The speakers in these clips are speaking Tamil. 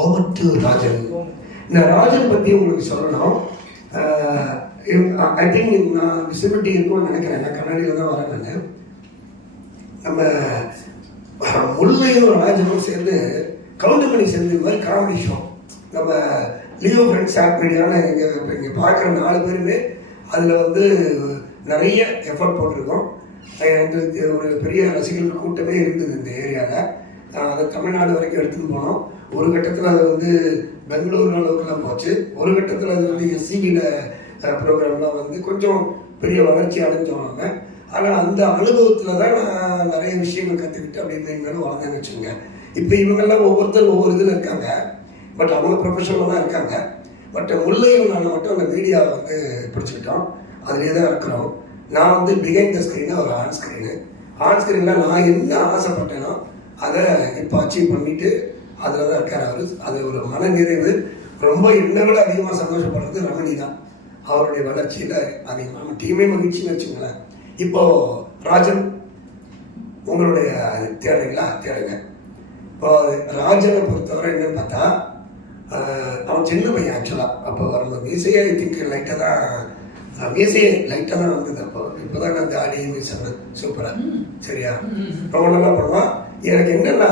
Over to Rajan. இந்த ராஜன் பற்றி உங்களுக்கு சொல்லணும். ஐ திங்க் நான் விசிபிலிட்டி இருக்கும்னு நினைக்கிறேன். நான் கண்ணாடியில் தான் வரேன். நான் நம்ம முல்லையும் ராஜனும் சேர்ந்து கவுண்டர் பண்ணி சேர்ந்து இது மாதிரி காமெடி ஷோ நம்ம லியோ ஃப்ரெண்ட்ஸ் ஆப் மீடியான இங்கே பார்க்குற 4 பேருமே அதில் வந்து நிறைய எஃபர்ட் போட்டிருக்கோம். எங்களுக்கு ஒரு பெரிய ரசிகர்கள் கூட்டமே இருந்தது இந்த ஏரியாவில். அதை தமிழ்நாடு வரைக்கும் எடுத்துகிட்டு போனோம். ஒரு கட்டத்தில் அது வந்து பெங்களூர் அளவுக்குலாம் போச்சு. ஒரு கட்டத்தில் அது வந்து எஸ்சிபியில் ப்ரோக்ராம்லாம் வந்து கொஞ்சம் பெரிய வளர்ச்சி அடைஞ்சோம் நாங்கள். ஆனால் அந்த அனுபவத்தில் தான் நான் நிறைய விஷயங்கள் கற்றுக்கிட்டு அப்படியே மேலும் வளர்ந்தேன்னு வச்சுக்கோங்க. இப்போ இவங்கெல்லாம் ஒவ்வொருத்தரும் ஒவ்வொரு இதில் இருக்காங்க. பட் அவங்க ப்ரொஃபஷனலாக தான் இருக்காங்க. பட் முல்லையும் நான் மட்டும் அந்த மீடியாவை வந்து பிடிச்சிக்கிட்டோம். அதிலே தான் இருக்கிறோம். நான் வந்து பிஹைண்ட் த ஸ்க்ரீனு ஒரு ஆன் ஸ்க்ரீனில் நான் என்ன ஆசைப்பட்டேனோ அதை இப்போ அச்சீவ் பண்ணிவிட்டு அதில் தான் இருக்கார் அவர். அது ஒரு மன நிறைவு. ரொம்ப என்னை விட அதிகமாக சந்தோஷப்படுறது ரமணி தான். அவருடைய வளர்ச்சியில் அதிகம் நம்ம டீமே மகிழ்ச்சின்னு வச்சுங்களேன். இப்போது ராஜன் உங்களுடைய தேடுங்களா தேடுங்க. இப்போ ராஜனை பொறுத்தவரை என்னன்னு பார்த்தா அவன் சின்ன பையன் ஆக்சுவலாக. அப்போ வரும்போது மீசையே ஐ திங்க் லைட்டாக தான் வந்தது. அப்போ இப்போ தான் நான் தாடி மீசை சூப்பராக சரியா ரொம்ப நல்லா பண்ணுவான். எனக்கு என்னென்னா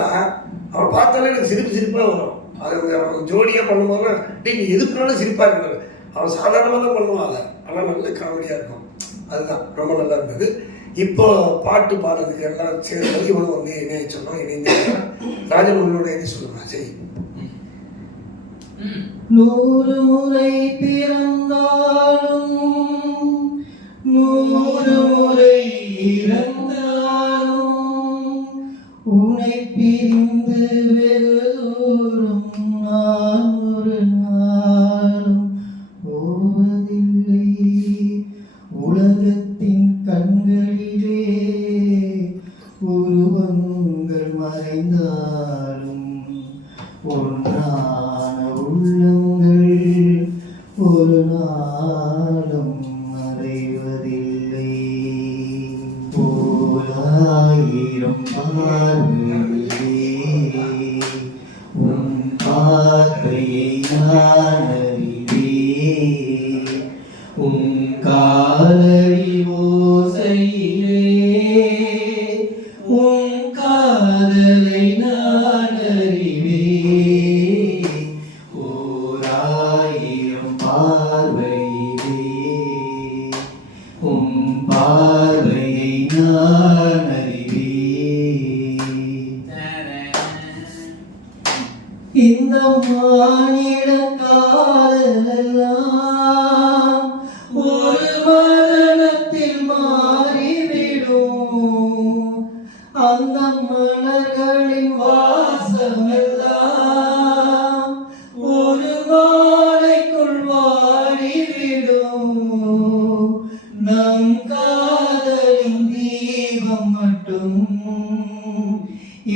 அவன் பார்த்தாலே எனக்கு சிரிப்பாக வரும். அது அவன் ஜோடியாக பண்ணும்போது நீங்கள் எதுக்குனாலும் சிரிப்பாக இருக்கிறது. அவன் சாதாரணமாக தான் பண்ணுவான். அதை ஆனால் நல்ல காமெடியாக இருக்கும். அதுதான் ரொம்ப நல்லா இருந்தது. இப்போ பாட்டு பாடுறதுக்கு எல்லாம் சேர்ந்து இவனும் வந்து இணைய சொன்னோம். இணைந்து ராஜன் உங்களோட எழுதி சொல்லுங்க. சரி, 100 முறை பிறந்தாலும் 100 முறை இறந்தாலும் உன்னை பிரிந்து வெகு தூரம் நான் ஒரு நாளும் போவதில்லை. உலகத்தின் கண்களிலே உருவங்கள் மறைந்தாலும் ஒன்றான உள்ளங்கள் ஒரு நாளும் மறைவதில்லை. போலாயிரம் பார்வையிலே உன் பார்வையை நான் அறிவேன். உன் காலடி ஓசையிலே உன் காதலை நான் அறிவேன். ஓராயிரம் பார்வையிலே உன் பார்வையை நான் அறிவேன். இந்த மானிட காதலெல்லாம் ஒரு மரணத்தில் மாறிவிடும். அந்த மலர்களின் வாசமெல்லாம் ஒரு மாலைக்குள் வாடிவிடும். நம் காதலின் தீபம் மட்டும்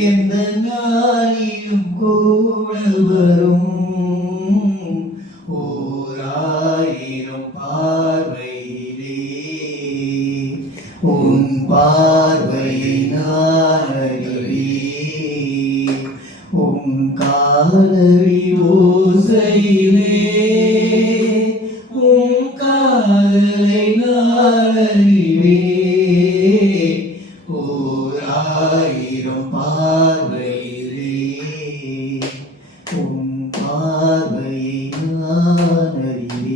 எந்த நாளிலும் கூட வரும். ஓராயிரம் பார்வையிலே உன் பார்வையை நான் அறிவேன். உன் காலடி ஓசையிலே உன் காதலை நான் அறிவேன். ஓராயிரம் பார்வையிலே உன் பார்வையை நான் அறிவேன்.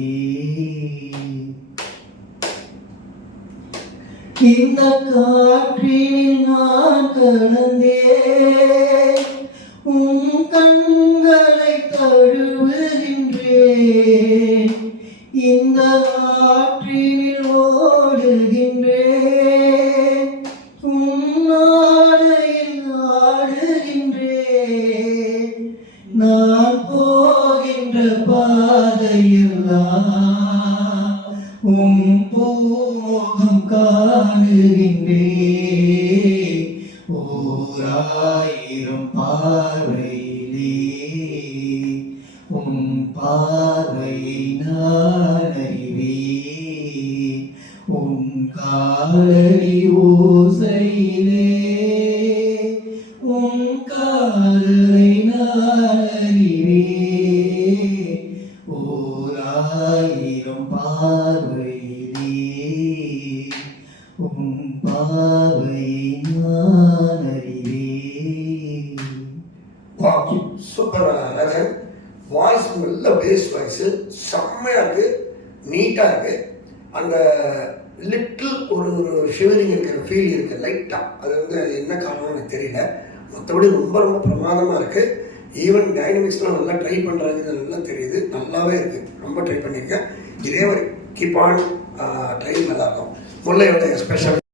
இந்த காற்றில் நான் கலந்தேன். உன் கண்களை தழுவுகின்றேன். இந்த ஆற்றில் ஓடுகின்றேன். உன் ஆடையில் ஆடுகின்றேன். நான் போகின்ற பாதையெல்லாம் உன் பூமுகம் காணுகின்றேன். ஓராயிரம் பார்வையிலே உன் பார்வையை நான் அறிவேன். உன் காலடி ஓசையிலே உன் காதலை நான் அறிவேன். நீட்டாக இருக்குது. அந்த லிட்டில் ஒரு ஷிவரிங் இருக்கிற ஃபீல் இருக்குது லைட்டாக. அது வந்து என்ன காரணம் எனக்கு தெரியல. மற்றபடி ரொம்ப ரொம்ப பிரமாதமாக இருக்குது. ஈவன் டைனமிக்ஸ்லாம் நல்லா ட்ரை பண்ணுறாங்க, நல்லா தெரியுது, நல்லாவே இருக்குது. ரொம்ப ட்ரை பண்ணியிருக்கேன். இதே மாதிரி கீப் ஆன் ட்ரை நல்லாயிருக்கும். முல்லையோட ஸ்பெஷல்